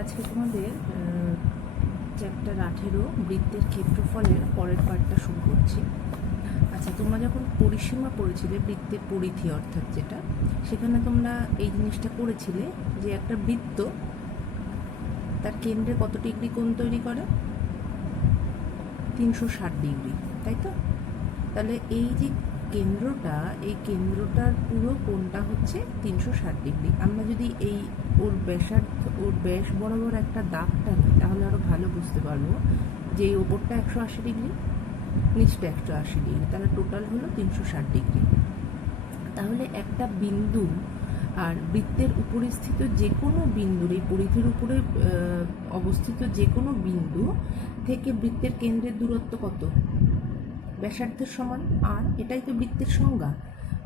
আজকে তোমাদের চ্যাপ্টার 18 বৃত্তের ক্ষেত্রফলের পরের পার্টটা শুরু করছি। আচ্ছা, তোমরা যখন পরিসীমা পড়েছিলে, বৃত্তের পরিধি অর্থাৎ যেটা, সেখানে তোমরা এই জিনিসটা করেছিলে যে একটা বৃত্ত তার কেন্দ্রে কত ডিগ্রি কোণ তৈরি করে? 360 ডিগ্রি, তাই তো? তাহলে এই যে কেন্দ্রটা, এই কেন্দ্রটার পুরো কোণটা হচ্ছে 360 ডিগ্রি। আমরা যদি এই ওর ব্যাস বরাবর একটা দাগ টানি তাহলে আরও ভালো বুঝতে পারবো যে এই ওপরটা 180 ডিগ্রি, নিচটা 180 ডিগ্রি, তাহলে টোটাল হলো 360 ডিগ্রি। তাহলে একটা বিন্দু আর বৃত্তের উপরে স্থিত যে কোনো বিন্দুর, এই পরিধির উপরে অবস্থিত যে কোনো বিন্দু থেকে বৃত্তের কেন্দ্রের দূরত্ব কত? ব্যাসার্ধের সমান। আর এটাই তো বৃত্তের সংজ্ঞা।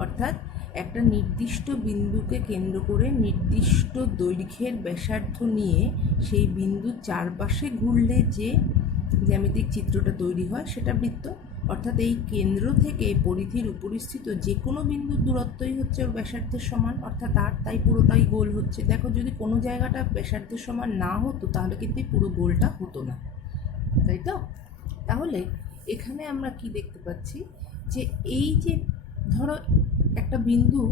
অর্থাৎ একটা নির্দিষ্ট বিন্দুকে কেন্দ্র করে নির্দিষ্ট দৈর্ঘ্যের ব্যাসার্ধ নিয়ে সেই বিন্দুর চারপাশে ঘুরলে যে জ্যামিতিক চিত্রটা তৈরি হয় সেটা বৃত্ত। অর্থাৎ এই কেন্দ্র থেকে পরিধির উপরিস্থিত যে কোনো বিন্দুর দূরত্বই হচ্ছে ওর ব্যাসার্ধের সমান, অর্থাৎ তাই পুরোটাই গোল হচ্ছে। দেখো, যদি কোনো জায়গাটা ব্যাসার্ধের সমান না হতো তাহলে কিন্তু পুরো গোলটা হতো না, তাই তো? তাহলে এখানে আমরা কি দেখতে পাচ্ছি যে এই যে ধরো একটা বিন্দু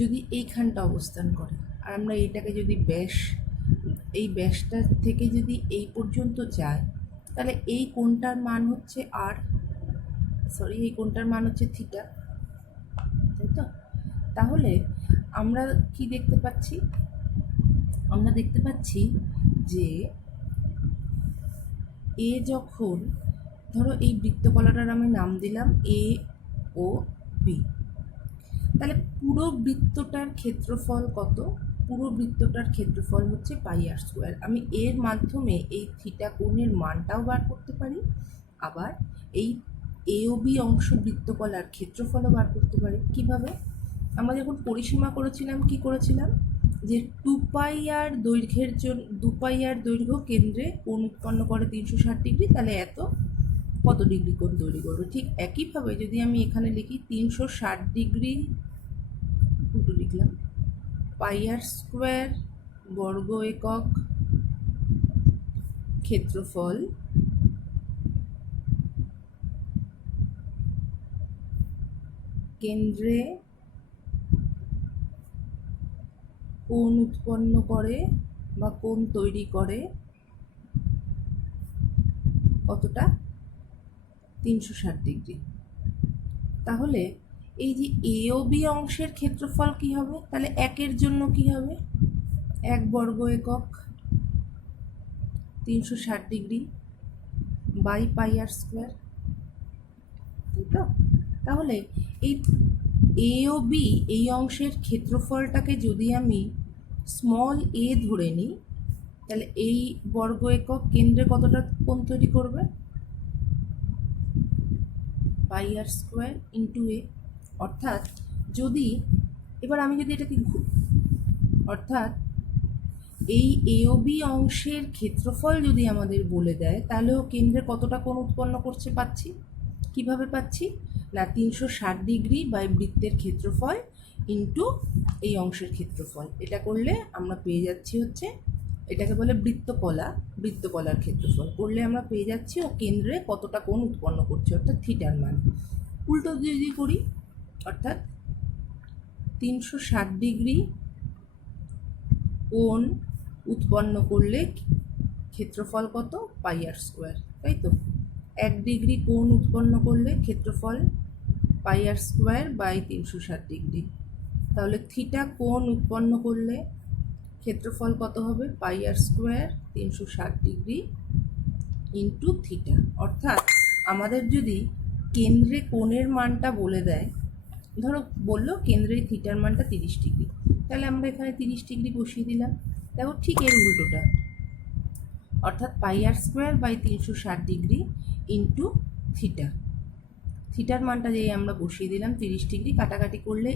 যদি এইখানটা অবস্থান করে আর আমরা এইটাকে যদি এই ব্যাসটা থেকে যদি এই পর্যন্ত যায়, তাহলে এই কোণটার মান হচ্ছে এই কোণটার মান হচ্ছে থিটা, তাই তো? তাহলে আমরা কি দেখতে পাচ্ছি? আমরা দেখতে পাচ্ছি যে এ যখন, ধরো এই বৃত্তকলাটার আমি নাম দিলাম এ ও বি, তাহলে পুরো বৃত্তটার ক্ষেত্রফল কত? পুরো বৃত্তটার ক্ষেত্রফল হচ্ছে পাই আর স্কোয়ার। আমি এর মাধ্যমে এই থিটা কোণের মানটাও বার করতে পারি, আবার এই এ ও বি অংশ বৃত্তকলার ক্ষেত্রফলও বার করতে পারি। কিভাবে? আমরা যখন পরিসীমা করেছিলাম কি করেছিলাম? যে 2পাই আর দৈর্ঘ্য কেন্দ্রে কোণ উৎপন্ন করে 360 ডিগ্রি, তাহলে এত কত ডিগ্রি কোণ তৈরি করবে। ঠিক একইভাবে যদি আমি এখানে লিখি 360 ডিগ্রি উল্টো লিখলাম পাই আর স্কোয়ার বর্গ একক ক্ষেত্রফল কেন্দ্রে কোণ উৎপন্ন করে বা কোণ তৈরি করে কতটা? 360 ডিগ্রি। তাহলে এই যে এ ও বি অংশের ক্ষেত্রফল কি হবে? তাহলে একের জন্য কি হবে? 1 বর্গ একক 360 degree by pi r square, তাই তো? তাহলে এই এ ও বি এই অংশের ক্ষেত্রফলটাকে যদি আমি স্মল এ ধরে নিই, তাহলে এই বর্গ একক কেন্দ্রে কতটা কোণ তৈরি করবে? পাই আর স্কোয়ার ইন্টু এ। অর্থাৎ এবার আমি যদি এটাকে অর্থাৎ এই এ ও বি অংশের ক্ষেত্রফল যদি আমাদের বলে দেয়, তাহলেও কেন্দ্রে কতটা কোণ উৎপন্ন করছে পাচ্ছি। কিভাবে পাচ্ছি? না, 360 ডিগ্রি বাই বৃত্তের ক্ষেত্রফল ইন্টু এই অংশের ক্ষেত্রফল। এটা করলে আমরা পেয়ে যাচ্ছি হচ্ছে, এটাকে বলে বৃত্তকলার ক্ষেত্রফল করলে আমরা পেয়ে যাচ্ছি ও কেন্দ্রে কতটা কোণ উৎপন্ন করছে, অর্থাৎ থিটার মান। উল্টো যদি করি, অর্থাৎ 360 ডিগ্রি কোণ উৎপন্ন করলে ক্ষেত্রফল কত? পাই আর স্কোয়ার, তাই তো? 1 ডিগ্রি কোণ উৎপন্ন করলে ক্ষেত্রফল পাই আর স্কোয়ার বাই 360 ডিগ্রি। তাহলে থিটা কোণ উৎপন্ন করলে ক্ষেত্রফল কত হবে? পাই r square 360 degree into theta. অর্থাৎ আমাদের যদি কেন্দ্রে কোণের মানটা বলে দেয়, ধরো বললো কেন্দ্রে থিটার মানটা 30 ডিগ্রি, তাহলে আমরা এখানে 30 ডিগ্রি বসিয়ে দিলাম। দেখো, ঠিক এর উল্টোটা, অর্থাৎ পাই r square by 360 degree into থিটার মানটা যেই আমরা বসিয়ে দিলাম 30 ডিগ্রি, কাটাকাটি করলে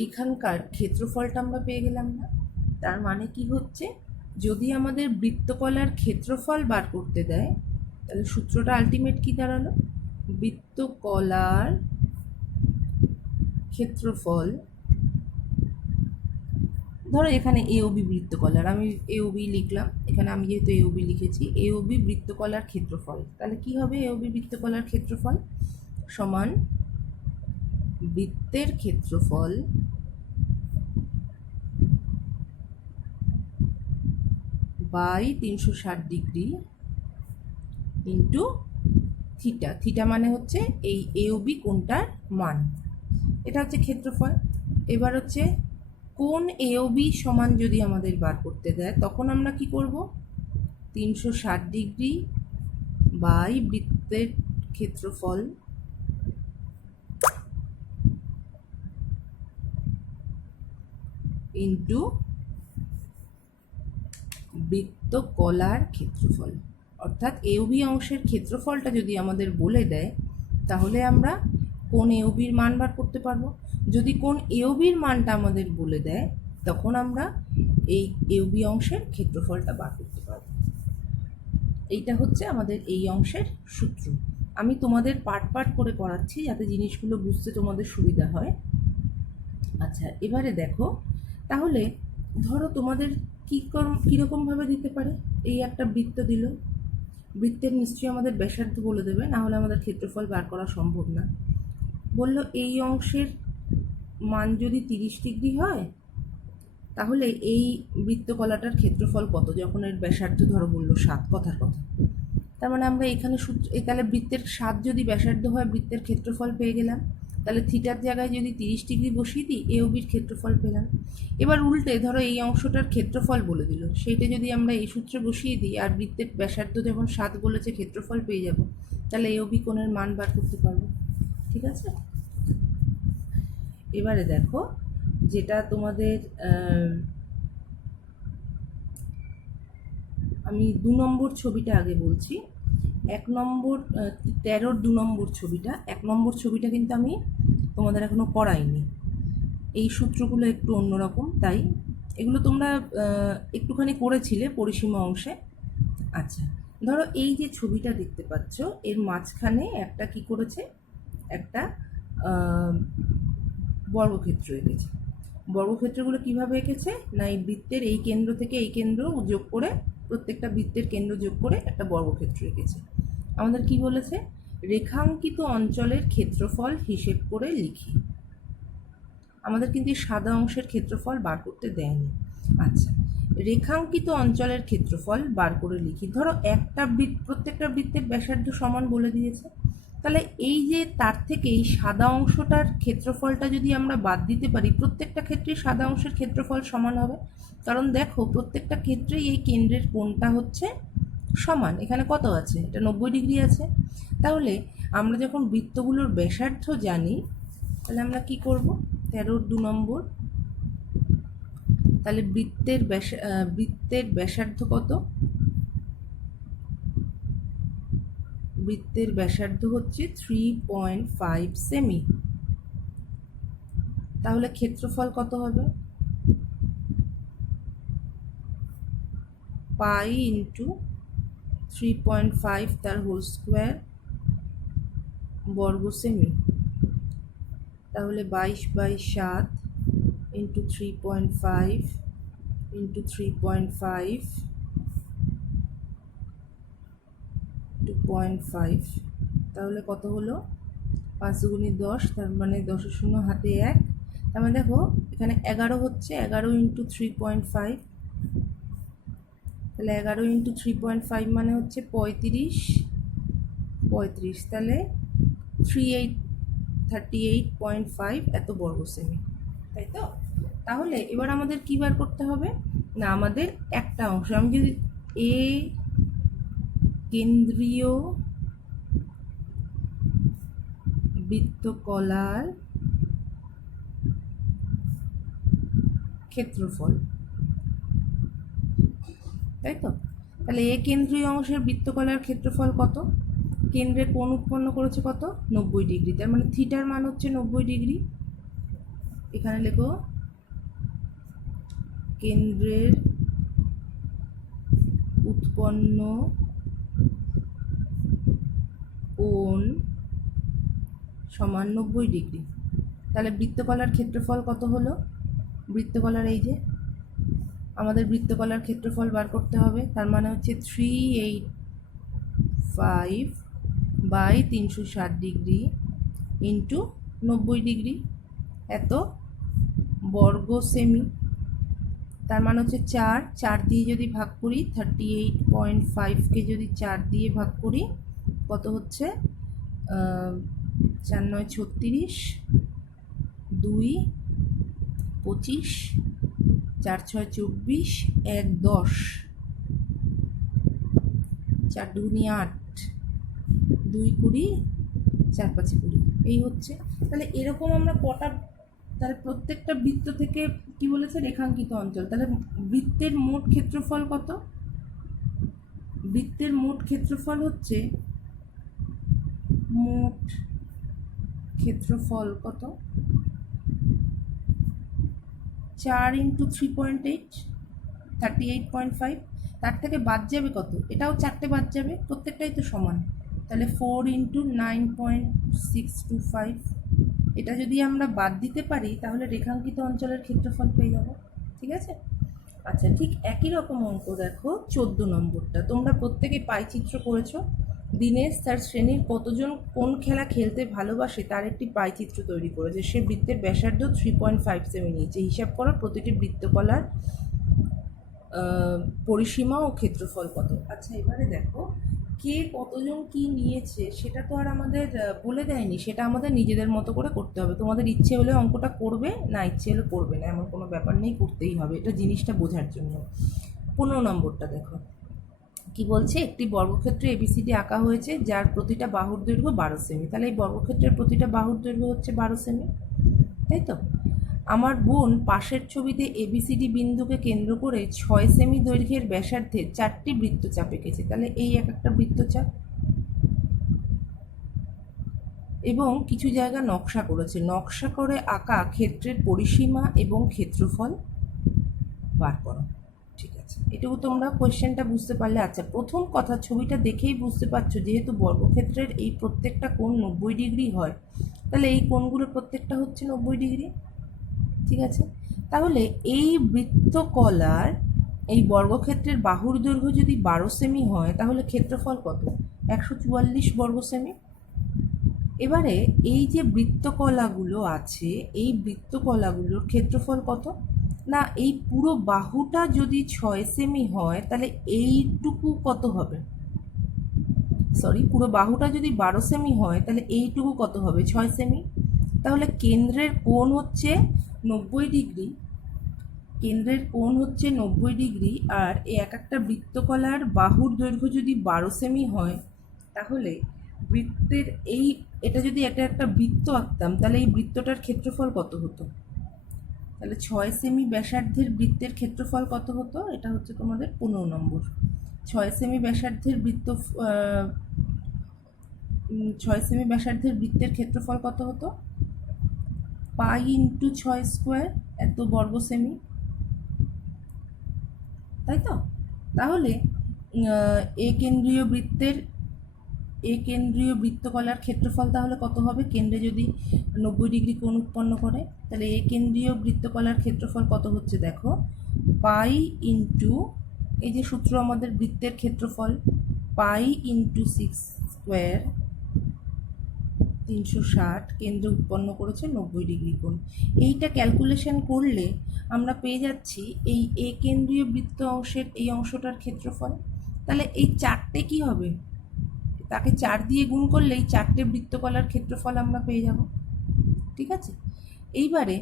এইখানকার ক্ষেত্রফলটা আমরা পেয়ে গেলাম না। তার মানে কি হচ্ছে, যদি আমাদের বৃত্তকলার ক্ষেত্রফল বার করতে দেয়, তাহলে সূত্রটা আলটিমেট কি দাঁড়ালো? বৃত্তকলার ক্ষেত্রফল ধরো এখানে এওবি বৃত্তকলার, আমি এওবি লিখলাম, এখানে আমি যেহেতু এওবি লিখেছি, এওবি বৃত্তকলার ক্ষেত্রফল, তাহলে কি হবে এওবি বৃত্তকলার ক্ষেত্রফল সমান বৃত্তের ক্ষেত্রফল বাই 360 ইন্টু থিটা। থিটা মানে হচ্ছে এই এওবি কোণটার মান, এটা হচ্ছে ক্ষেত্রফল। এবার হচ্ছে কোণ এওবি সমান যদি আমাদের বার করতে দেয়, তখন আমরা কি করব, 360 বাই বৃত্তের ক্ষেত্রফল ইন্টু বৃত্তকলার ক্ষেত্রফল। অর্থাৎ এওবি অংশের ক্ষেত্রফলটা যদি আমাদের বলে দেয়, তাহলে আমরা কোণ এওবির মান বার করতে পারবো। যদি কোণ এওবির মানটা আমাদের বলে দেয়, তখন আমরা এই এওবি অংশের ক্ষেত্রফলটা বার করতে পারবো। এইটা হচ্ছে আমাদের এই অংশের সূত্র। আমি তোমাদের পার্ট পার্ট করে পড়াচ্ছি যাতে জিনিসগুলো বুঝতে তোমাদের সুবিধা হয়। আচ্ছা, এবারে দেখো, তাহলে ধরো তোমাদের কীরকমভাবে দিতে পারে, এই একটা বৃত্ত দিল, বৃত্তের নিশ্চয়ই আমাদের ব্যাসার্ধ বলে দেবে, না হলে আমাদের ক্ষেত্রফল বার করা সম্ভব না। বলল এই অংশের মান যদি 30 হয়, তাহলে এই বৃত্তকলাটার ক্ষেত্রফল কত, যখন এর ব্যাসার্ধ ধরো বললো 7, কথার কথা। তার মানে আমরা এখানে তাহলে বৃত্তের 7 যদি ব্যাসার্ধ হয়, বৃত্তের ক্ষেত্রফল পেয়ে গেলাম। তাহলে থিটার জায়গায় যদি 30 বসিয়ে দিই, এওবির ক্ষেত্রফল পেলাম। এবার উল্টে ধরো এই অংশটার ক্ষেত্রফল বলে দিল, সেইটা যদি আমরা এই সূত্রে বসিয়ে দিই, আর বৃত্তের ব্যাসার্ধ যখন 7 বলেছে, ক্ষেত্রফল পেয়ে যাব, তাহলে এওবি কোণের মান বার করতে পারবো। ঠিক আছে, এবারে দেখো, যেটা তোমাদের আমি 2 নম্বর ছবিটা আগে বলছি। 1 নম্বর 13-র 2 নম্বর ছবিটা, 1 নম্বর ছবিটা কিন্তু আমি তোমাদের এখনো করাইনি। এই সূত্রগুলো একটু অন্যরকম, তাই এগুলো তোমরা একটুখানি করেছিলে পরিসীমা অংশে। আচ্ছা, ধরো এই যে ছবিটা দেখতে পাচ্ছ, এর মাঝখানে একটা কি করেছে, একটা বর্গক্ষেত্র এঁকেছে। বর্গক্ষেত্রগুলো কিভাবে এঁকেছে, না এই বৃত্তের এই কেন্দ্র থেকে এই কেন্দ্র যোগ করে, প্রত্যেকটা বৃত্তের কেন্দ্র যোগ করে একটা বর্গক্ষেত্র এঁকেছে। আমাদের কি বলেছে, রেখাঙ্কিত অঞ্চলের ক্ষেত্রফল হিসেব করে লিখি। আমাদের কিন্তু এই সাদা অংশের ক্ষেত্রফল বার করতে দেয়নি। আচ্ছা, রেখাঙ্কিত অঞ্চলের ক্ষেত্রফল বার করে লিখি। ধরো প্রত্যেকটা বৃত্তের ব্যাসার্ধ সমান বলে দিয়েছে, তাহলে এই যে তার থেকে এই সাদা অংশটার ক্ষেত্রফলটা যদি আমরা বাদ দিতে পারি, প্রত্যেকটা ক্ষেত্রেই সাদা অংশের ক্ষেত্রফল সমান হবে। কারণ দেখো, প্রত্যেকটা ক্ষেত্রেই এই কেন্দ্রের কোণটা হচ্ছে সমান। এখানে কত আছে, এটা 90 আছে। তাহলে আমরা যখন বৃত্তগুলোর ব্যাসার্ধ জানি, তাহলে আমরা কি করব, 13-র 2 নম্বর, তাহলে বৃত্তের ব্যাসার্ধ কত, বৃত্তের ব্যাসার্ধ হচ্ছে 3.5 সেমি। তাহলে ক্ষেত্রফল কত হবে, পাই ইন্টু 3.5 তার হোল স্কোয়ার বর্গ সেমি। তাহলে 22/7 ইন্টু 3.5 ইন্টু 3.5 2.5, তাহলে কত হলো, 5 গুণি 10, তার মানে 10-এর শূন্য হাতে 1। তার মানে দেখো এখানে 11 হচ্ছে, 11 ইন্টু 3.5, তাহলে 11 ইন্টু 3.5 মানে হচ্ছে 35, তাহলে 38.5 এত বর্গ সেমি, তাই তো। তাহলে এবার আমাদের কি বার করতে হবে, না আমাদের একটা অংশ, আমি যদি এ কেন্দ্রীয় বৃত্তকলার ক্ষেত্রফল, তাই তো। তাহলে এ কেন্দ্রীয় অংশের বৃত্তকলার ক্ষেত্রফল কত, কেন্দ্রে কোণ উৎপন্ন করেছে কত, 90, তার মানে থিটার মান হচ্ছে 90। এখানে লেখো কেন্দ্রের উৎপন্ন কোণ সমান 90। তাহলে বৃত্তকলার ক্ষেত্রফল কত হলো, বৃত্তকলার এই যে আমাদের বৃত্তকলার ক্ষেত্রফল বার করতে হবে। তার মানে হচ্ছে 385 বাই 360 ডিগ্রি ইন্টু 90 ডিগ্রি, এত বর্গ সেমি। তার মানে হচ্ছে 4 দিয়ে যদি ভাগ করি, 38.5কে যদি 4 দিয়ে ভাগ করি কত হচ্ছে, 4 9 36, 2 25, 4 6 24, 1 10, 4 2 8, 2 20, 4 5 20, এই হচ্ছে। তাহলে এরকম আমরা কটা, তাহলে প্রত্যেকটা বৃত্ত থেকে কি বলেছে, রেখাঙ্কিত অঞ্চল। তাহলে বৃত্তের মোট ক্ষেত্রফল কত? বৃত্তের মোট ক্ষেত্রফল হচ্ছে, মোট ক্ষেত্রফল কত, 4 ইন্টু 3.8, 38.5। তার থেকে বাদ যাবে কত, এটাও 4টে বাদ যাবে, প্রত্যেকটাই তো সমান। তাহলে 4 ইন্টু 9.625, এটা যদি আমরা বাদ দিতে পারি তাহলে রেখাঙ্কিত অঞ্চলের ক্ষেত্রফল পেয়ে যাব। ঠিক আছে। আচ্ছা, ঠিক একই রকম অঙ্ক দেখো 14 নম্বরটা। তোমরা প্রত্যেকে পাইচিত্র করেছো। দিনেশ তার শ্রেণীর কতজন কোন খেলা খেলতে ভালোবাসে তার একটি পাইচিত্র তৈরি করেছে। সে বৃত্তের ব্যাসার্ধ 3.57 নিয়েছে। হিসাব করো প্রতিটি বৃত্তকলার পরিসীমা ও ক্ষেত্রফল কত। আচ্ছা, এবারে দেখো কে কতজন কি নিয়েছে সেটা তো আর আমাদের বলে দেয়নি, সেটা আমাদের নিজেদের মতো করে করতে হবে। তোমাদের ইচ্ছে হলে অঙ্কটা করবে, না ইচ্ছে হলে করবে না, এমন কোনো ব্যাপার নেই, করতেই হবে, এটা জিনিসটা বোঝার জন্য। 15 নম্বরটা দেখো কি বলছে, একটি বর্গক্ষেত্রে এবিসিডি আঁকা হয়েছে যার প্রতিটা বাহুর দৈর্ঘ্য 12 সেমি। তাহলে এই বর্গক্ষেত্রের প্রতিটা বাহুর দৈর্ঘ্য হচ্ছে 12 সেমি, তাই তো। আমার বোন পাশের ছবিতে এবিসিডি বিন্দুকে কেন্দ্র করে 6 সেমি দৈর্ঘ্যের ব্যাসার্ধের 4টি বৃত্তচাপ এঁকেছে। তাহলে এই একটা বৃত্তচাপ এবং কিছু জায়গা নকশা করেছে। নকশা করে আঁকা ক্ষেত্রের পরিসীমা এবং ক্ষেত্রফল বার করো। ঠিক আছে, এটুকু তোমরা কোয়েশ্চেনটা বুঝতে পারলে। আচ্ছা, প্রথম কথা, ছবিটা দেখেই বুঝতে পারছো যেহেতু বর্গক্ষেত্রের এই প্রত্যেকটা কোণ 90 ডিগ্রি হয়, তাহলে এই কোণগুলোর প্রত্যেকটা হচ্ছে 90 ডিগ্রি। ঠিক আছে, তাহলে এই বৃত্তকলার এই বর্গক্ষেত্রের বাহুর দৈর্ঘ্য যদি 12 সেমি হয় তাহলে ক্ষেত্রফল কত, 144 বর্গ সেমি। এবারে এই যে বৃত্তকলাগুলো আছে, এই বৃত্তকলাগুলোর ক্ষেত্রফল কত, না এই পুরো বাহুটা যদি 6 সেমি হয় তাহলে এইটুকু কত হবে, সরি, পুরো বাহুটা যদি 12 সেমি হয় তাহলে এইটুকু কত হবে, 6 সেমি। তাহলে কেন্দ্রের কোণ হচ্ছে 90 ডিগ্রি, কেন্দ্রের কোণ হচ্ছে 90 ডিগ্রি, আর এই এক একটা বৃত্তকলার বাহুর দৈর্ঘ্য যদি 12 সেমি হয় তাহলে বৃত্তের এটা যদি একটা বৃত্ত আঁকতাম তাহলে এই বৃত্তটার ক্ষেত্রফল কত হতো, তাহলে 6 সেমি ব্যাসার্ধের বৃত্তের ক্ষেত্রফল কত হতো, এটা হচ্ছে তোমাদের 15 নম্বর। 6 সেমি ব্যাসার্ধের 6 সেমি ব্যাসার্ধের বৃত্তের ক্ষেত্রফল কত হতো, পাই ইন্টু 6 স্কোয়ার, এত বর্গ সেমি, তাই তো। তাহলে কেন্দ্রীয় বৃত্তকলার ক্ষেত্রফল তাহলে কত হবে, কেন্দ্রে যদি 90 ডিগ্রি কোণ উৎপন্ন করে তাহলে কেন্দ্রীয় বৃত্তকলার ক্ষেত্রফল কত হচ্ছে দেখো, পাই ইন্টু, এই যে সূত্র আমাদের বৃত্তের ক্ষেত্রফল, পাই ইন্টু 6 স্কোয়ার 360, কেন্দ্রে উৎপন্ন করেছে 90 ডিগ্রি কোণ। এইটা ক্যালকুলেশন করলে আমরা পেয়ে যাচ্ছি এই কেন্দ্রীয় বৃত্ত অংশের এই অংশটার ক্ষেত্রফল। তাহলে এই 4টে কি হবে, তাকে 4 দিয়ে গুণ করলে এই 4টে বৃত্তকলার ক্ষেত্রফল আমরা পেয়ে যাব। ঠিক আছে, এইবারে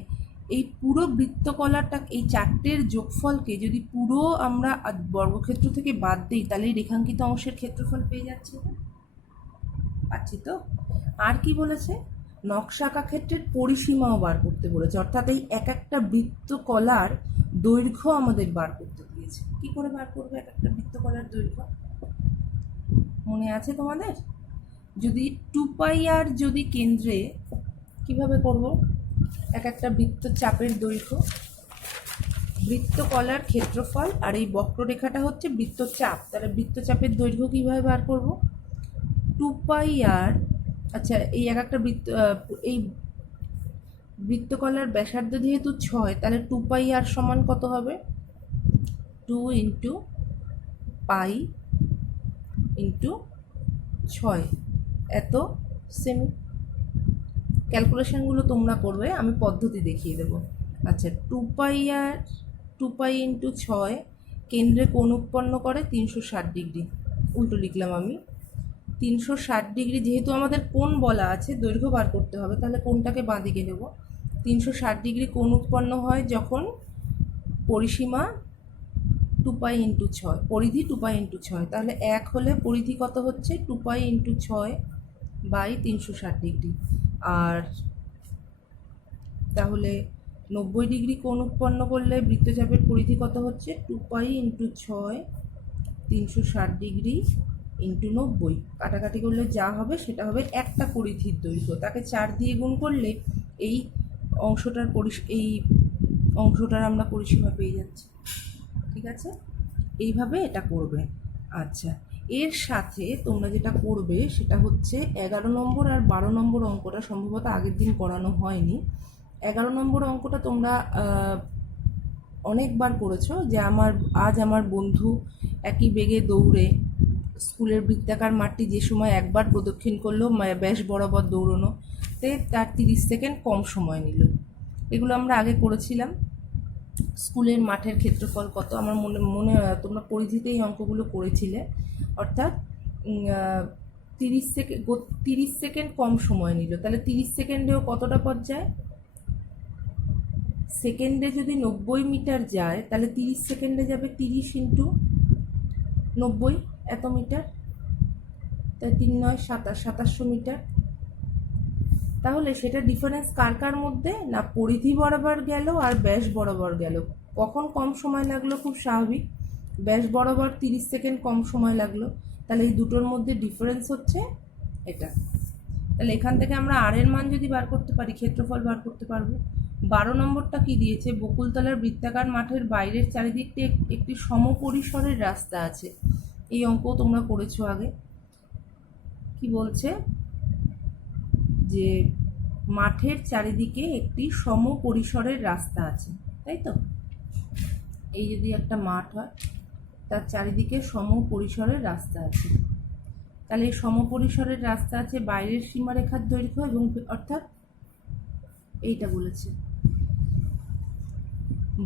এই পুরো বৃত্তকলাটা, এই 4টের যোগফলকে যদি পুরো আমরা বর্গক্ষেত্র থেকে বাদ দিই তাহলে এই রেখাঙ্কিত অংশের ক্ষেত্রফল পেয়ে যাচ্ছি, পাচ্ছি তো। আর কি বলেছে, নকশা আঁকা ক্ষেত্রের পরিসীমাও বার করতে বলেছে, অর্থাৎ এই এক একটা বৃত্তকলার দৈর্ঘ্য আমাদের বার করতে দিয়েছে। কি করে বার করবে এক একটা বৃত্তকলার দৈর্ঘ্য, মনে আছে তোমাদের? যদি 2πr যদি কেন্দ্রে, কিভাবে করব, এক একটা বৃত্তচাপের দৈর্ঘ্য, বৃত্তকলার ক্ষেত্রফল, আর এই বক্ররেখাটা হচ্ছে বৃত্তচাপ, তাহলে বৃত্তচাপের দৈর্ঘ্য কিভাবে বার করব, 2πr। আচ্ছা, এই এক একটা এই বৃত্তকলার ব্যাসার্ধ যেহেতু 6, তাহলে 2πr সমান কত হবে, টু ইন্টু পাই ইন্টু 6 এত সেমি। ক্যালকুলেশনগুলো তোমরা করবে, আমি পদ্ধতি দেখিয়ে দেবো। আচ্ছা, 2 পাই ইন্টু 6 কেন্দ্রে কোণ উৎপন্ন করে 360 ডিগ্রি। উল্টো লিখলাম আমি, 360 ডিগ্রি, যেহেতু আমাদের কোণ বলা আছে, দৈর্ঘ্য বার করতে হবে, তাহলে কোণটাকে বাঁ দিকে নেব। 360 ডিগ্রি কোণ উৎপন্ন হয় যখন পরিসীমা 2 পাই ইন্টু 6, পরিধি 2 পাই ইন্টু 6, তাহলে 1 হলে পরিধি কত হচ্ছে 2 পাই ইন্টু 6 বাই 360 ডিগ্রি। আর তাহলে 90 ডিগ্রি কোণ উৎপন্ন করলে বৃত্তচাপের পরিধি কত হচ্ছে 2 পাই ইন্টু 6 360 ডিগ্রি ইন্টু 90। কাটাকাটি করলে যা হবে সেটা হবে একটা পরিধির দৈর্ঘ্য, তাকে 4 দিয়ে গুণ করলে এই অংশটার আমরা পরিসীমা পেয়ে যাচ্ছি। ঠিক আছে, এইভাবে এটা করবে। আচ্ছা, এর সাথে তোমরা যেটা করবে সেটা হচ্ছে 11 নম্বর আর 12 নম্বর অঙ্কটা সম্ভবত আগের দিন করানো হয়নি। 11 নম্বর অঙ্কটা তোমরা অনেকবার করেছো, যে আজ আমার বন্ধু একই বেগে দৌড়ে স্কুলের বৃত্তাকার মাঠটি যে সময় একবার প্রদক্ষিণ করলো ব্যাস বরাবর দৌড়নো তে তার 30 সেকেন্ড কম সময় নিল। এগুলো আমরা আগে করেছিলাম। স্কুলের মাঠের ক্ষেত্রফল কত, আমার মনে তোমরা পরিধিতে এই অঙ্কগুলো করেছিলে। অর্থাৎ 30 সেকেন্ড কম সময় নিল, তাহলে 30 সেকেন্ডেও কতটা পথ যায়? সেকেন্ডে যদি 90 মিটার যায়, তাহলে 30 সেকেন্ডে যাবে 30 ইন্টু 90 এত মিটার, তাই 3 9 2700 মিটার। তাহলে সেটা ডিফারেন্স কার কার মধ্যে? না পরিধি বরাবর গেল আর ব্যাস বরাবর গেল। কখন কম সময় লাগলো? খুব স্বাভাবিক, ব্যাস বরাবর 30 সেকেন্ড কম সময় লাগলো, তাহলে এই দুটোর মধ্যে ডিফারেন্স হচ্ছে এটা। তাহলে এখান থেকে আমরা আর এর মান যদি বার করতে পারি, ক্ষেত্রফল বার করতে পারবো। 12 নম্বরটা কি দিয়েছে? বকুলতলার বৃত্তাকার মাঠের বাইরের চারিদিকটি একটি সমপরিসরের রাস্তা আছে। এই অঙ্ক তোমরা করেছো আগে। কি বলছে? যে মাঠের চারিদিকে একটি সমপরিসরের রাস্তা আছে, তাই তো? এই যদি একটা মাঠ হয়, তার চারিদিকে সমপরিসরের রাস্তা আছে, তাহলে এই সমপরিসরের রাস্তা আছে, বাইরের সীমারেখার দৈর্ঘ্য এবং অর্থাৎ এইটা বলেছে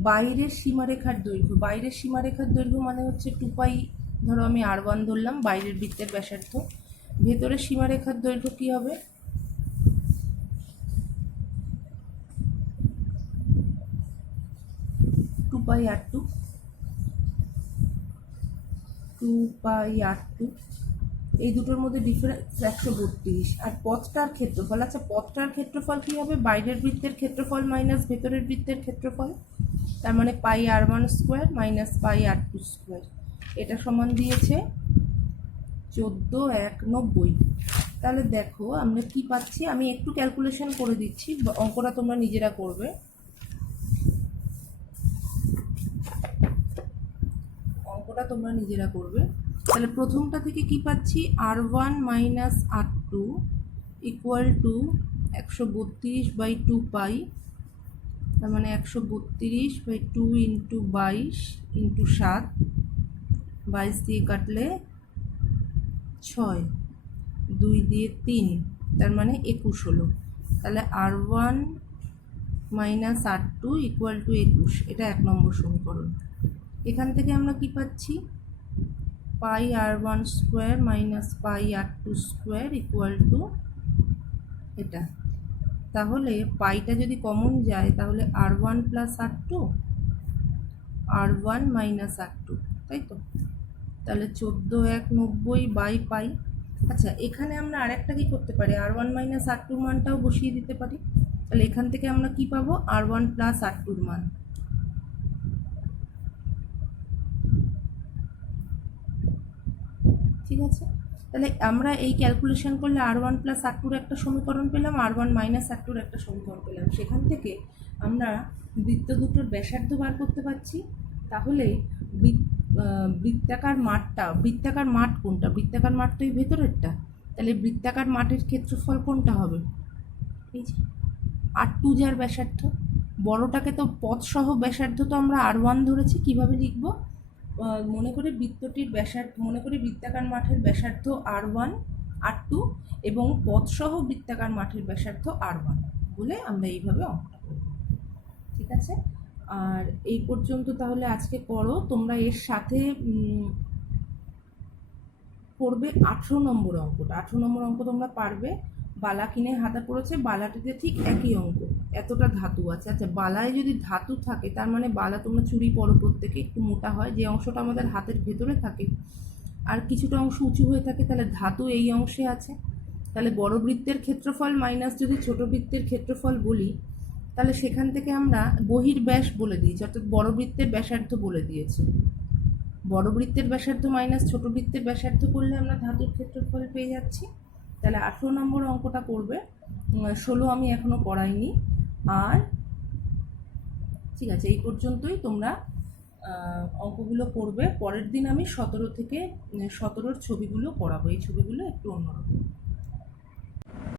বাইরের সীমারেখার দৈর্ঘ্য। বাইরের সীমারেখার দৈর্ঘ্য মানে হচ্ছে 2 পাই, ধরো আমি R1 ধরলাম বাইরের বৃত্তের ব্যাসার্ধ। ভেতরের সীমারেখার দৈর্ঘ্য কি হবে? 2 পাই R2, 2 পাই R2, এই দুটোর মধ্যে ডিফারেন্স 132। আর পথটার ক্ষেত্রফল, আচ্ছা পথটার ক্ষেত্রফল কি হবে? বাইরের বৃত্তের ক্ষেত্রফল মাইনাস ভেতরের বৃত্তের ক্ষেত্রফল, তার মানে পাই R1 স্কোয়ার মাইনাস পাই R2 স্কোয়ার, এটা সমান দিয়েছে 14,190। তাহলে দেখো আমরা কি পাচ্ছি, আমি একটু ক্যালকুলেশন করে দিচ্ছি, অঙ্কটা তোমরা নিজেরা করবে। তাহলে প্রথমটা থেকে কি পাচ্ছি? R1 minus R2 equal to 132/2 তার মানে 132/2 ইন্টু 22 ইন্টু 7, 22 দিয়ে কাটলে 6, 2 দিয়ে 3, তার মানে 21 হলো। তাহলে R1 minus R2 equal to 21, এটা 1 নম্বর সমীকরণ। এখান থেকে আমরা কি পাচ্ছি? পাই R1 square minus pi R2 square equal to এটা। তাহলে পাইটা যদি কমন যায়, তাহলে R1 plus R2, R1 minus R2, তাই তো? তাহলে 14,190 বাই পাই। আচ্ছা, এখানে আমরা আরেকটা কি করতে পারি? R1 মাইনাস R2 মানটাও বসিয়ে দিতে পারি। তাহলে এখান থেকে আমরা কি পাবো? R1 প্লাস R2 মান। ঠিক আছে, তাহলে আমরা এই ক্যালকুলেশন করলে R1 প্লাস R2 একটা সমীকরণ পেলাম, R1 মাইনাস R2 একটা সমীকরণ পেলাম। সেখান থেকে আমরা বৃত্ত দুটোর ব্যাসার্ধ বার করতে পারছি। তাহলে বৃত্তাকার মাঠ কোনটা? বৃত্তাকার মাঠ তো এই ভেতরেরটা, তাহলে বৃত্তাকার মাঠের ক্ষেত্রফল কোনটা হবে? এই যে R2 যার ব্যাসার্ধ, বড়টাকে তো পথ সহ ব্যাসার্ধ তো আমরা R1 ধরেছি। কিভাবে লিখবো? মনে করে বৃত্তটির ব্যাসার্ধ, মনে করে বৃত্তাকার মাঠের ব্যাসার্ধ R1 R2 এবং পথসহ বৃত্তাকার মাঠের ব্যাসার্ধ R1 বলে আমরা এইভাবে অঙ্কটা করব। ঠিক আছে, আর এই পর্যন্ত তাহলে আজকে করো। তোমরা এর সাথে করবে 18 নম্বর অঙ্কটা। 18 নম্বর অঙ্ক তোমরা পারবে। বালা কিনে হাতা পড়েছে, বালাটিতে ঠিক একই অঙ্ক, এতটা ধাতু আছে। আচ্ছা, বালায় যদি ধাতু থাকে তার মানে বালা তোমরা চুরি পরো প্রত্যেকে, একটু মোটা হয়, যে অংশটা আমাদের হাতের ভেতরে থাকে আর কিছুটা অংশ উঁচু হয়ে থাকে, তাহলে ধাতু এই অংশে আছে। তাহলে বড় বৃত্তের ক্ষেত্রফল মাইনাস যদি ছোট বৃত্তের ক্ষেত্রফল বলি, তাহলে সেখান থেকে আমরা বহির্ব্যাস বলে দিয়েছি, অর্থাৎ বড় বৃত্তের ব্যাসার্ধ বলে দিয়েছি। বড় বৃত্তের ব্যাসার্ধ মাইনাস ছোট বৃত্তের ব্যাসার্ধ করলে আমরা ধাতুর ক্ষেত্রফল পেয়ে যাচ্ছি। তাহলে 18 নম্বর অঙ্কটা করবে। 16 আমি এখনো করাইনি। আর ঠিক আছে, এই পর্যন্তই তোমরা অঙ্কগুলো করবে। পরের দিন আমি 17 থেকে 17-র ছবিগুলো করাবো। এই ছবিগুলো একটু অন্যরকম।